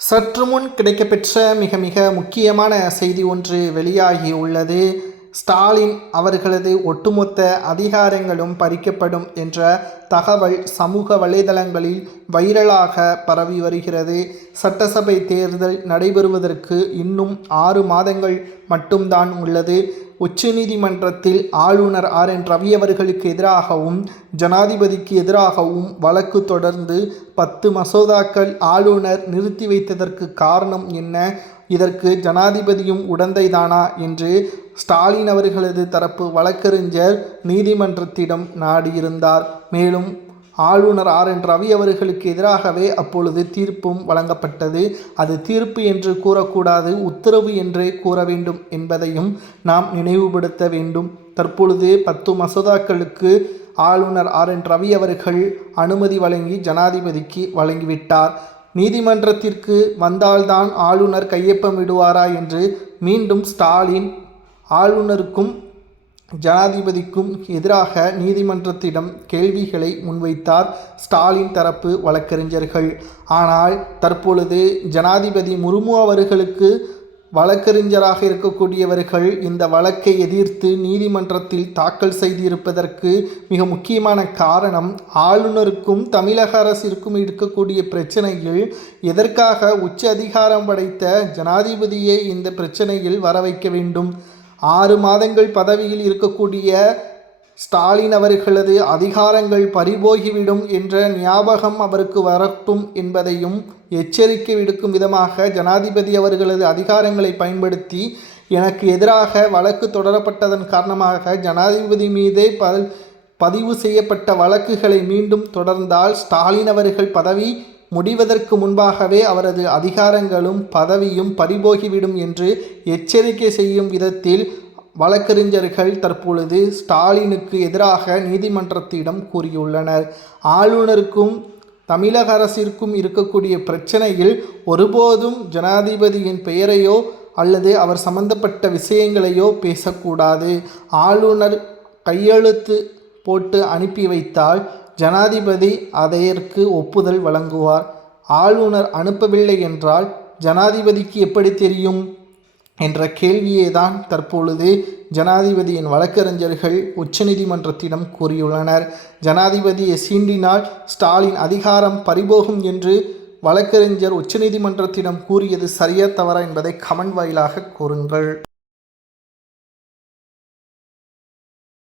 சற்று முன் கிடைக்கப்பெற்ற மிக மிக முக்கியமான செய்தி ஒன்று வெளியாகி உள்ளது. ஸ்டாலின் அவர்களது ஒட்டுமொத்த அதிகாரங்களும் பறிக்கப்படும் என்ற தகவல் சமூக வலைதளங்களில் வைரலாக பரவி வருகிறது. சட்டசபை தேர்தல் நடைபெறுவதற்கு இன்னும் 6 மாதங்கள் மட்டும்தான் உள்ளது. உச்சநீதிமன்றத்தில் ஆளுநர் RN ரவி அவர்களுக்கு எதிராகவும் ஜனாதிபதிக்கு எதிராகவும் வழக்கு தொடர்ந்து 10 மசோதாக்கள் ஆளுநர் நிறுத்தி வைத்ததற்கு காரணம் என்ன? இதற்கு ஜனாதிபதியும் உடந்தைதானா என்று ஸ்டாலின் அவர்களது தரப்பு வழக்கறிஞர் நீதிமன்றத்திடம் நாடியிருந்தார். மேலும் ஆளுநர் RN ரவி அவர்களுக்கு எதிராகவே அப்பொழுது தீர்ப்பும் வழங்கப்பட்டது. அது தீர்ப்பு என்று கூறக்கூடாது, உத்தரவு என்றே கூற வேண்டும் என்பதையும் நாம் நினைவுபடுத்த வேண்டும். தற்பொழுது 10 மசோதாக்களுக்கு ஆளுநர் RN ரவி அவர்கள் அனுமதி வழங்கி ஜனாதிபதிக்கு வழங்கிவிட்டார். நீதிமன்றத்திற்கு வந்தால்தான் ஆளுநர் கையொப்பம் விடுவாரா என்று மீண்டும் ஸ்டாலின் ஆளுநருக்கும் ஜனாதிபதிக்கும் எதிராக நீதிமன்றத்திடம் கேள்விகளை முன்வைத்தார் ஸ்டாலின் தரப்பு வழக்கறிஞர்கள். ஆனால் தற்பொழுது ஜனாதிபதி முர்மு அவர்களுக்கு வழக்கறிஞராக இருக்கக்கூடியவர்கள் இந்த வழக்கை எதிர்த்து நீதிமன்றத்தில் தாக்கல் செய்திருப்பதற்கு மிக முக்கியமான காரணம், ஆளுநருக்கும் தமிழக அரசிற்கும் இருக்கக்கூடிய பிரச்சனையில் எதற்காக உச்ச அதிகாரம் படைத்த ஜனாதிபதியே இந்த பிரச்சனையில் வர வைக்க வேண்டும்? 6 மாதங்கள் பதவியில் இருக்கக்கூடிய ஸ்டாலின் அவர்களது அதிகாரங்கள் பறிபோகிவிடும் என்ற ஞாபகம் அவருக்கு வரட்டும் என்பதையும் எச்சரிக்கை விடுக்கும் விதமாக ஜனாதிபதி அவர்களது அதிகாரங்களை பயன்படுத்தி எனக்கு எதிராக வழக்கு தொடரப்பட்டதன் காரணமாக ஜனாதிபதி மீதே பதிவு செய்யப்பட்ட வழக்குகளை மீண்டும் தொடர்ந்தால் ஸ்டாலின் அவர்கள் பதவி முடிவதற்கு முன்பாகவே அவரது அதிகாரங்களும் பதவியும் பறிபோகிவிடும் என்று எச்சரிக்கை செய்யும் விதத்தில் வழக்கறிஞர்கள் தற்பொழுது ஸ்டாலினுக்கு எதிராக நீதிமன்றத்திடம் கூறியுள்ளனர். ஆளுநருக்கும் தமிழக அரசிற்கும் இருக்கக்கூடிய பிரச்சனையில் ஒருபோதும் ஜனாதிபதியின் பெயரையோ அல்லது அவர் சம்பந்தப்பட்ட விஷயங்களையோ பேசக்கூடாது. ஆளுநர் கையெழுத்து போட்டு அனுப்பி வைத்தால் ஜனாதிபதி அதற்கு ஒப்புதல் வழங்குவார். ஆளுநர் அனுப்பவில்லை என்றால் ஜனாதிபதிக்கு எப்படி தெரியும் என்ற கேள்வியை தான் தற்பொழுது ஜனாதிபதியின் வழக்கறிஞர்கள் உச்சநீதிமன்றத்திடம் கூறியுள்ளனர். ஜனாதிபதியை சீண்டினால் ஸ்டாலின் அதிகாரம் பறிபோகும் என்று வழக்கறிஞர் உச்சநீதிமன்றத்திடம் கூறியது சரியா தவறா என்பதை கமெண்ட் வாயிலாக கூறுங்கள்.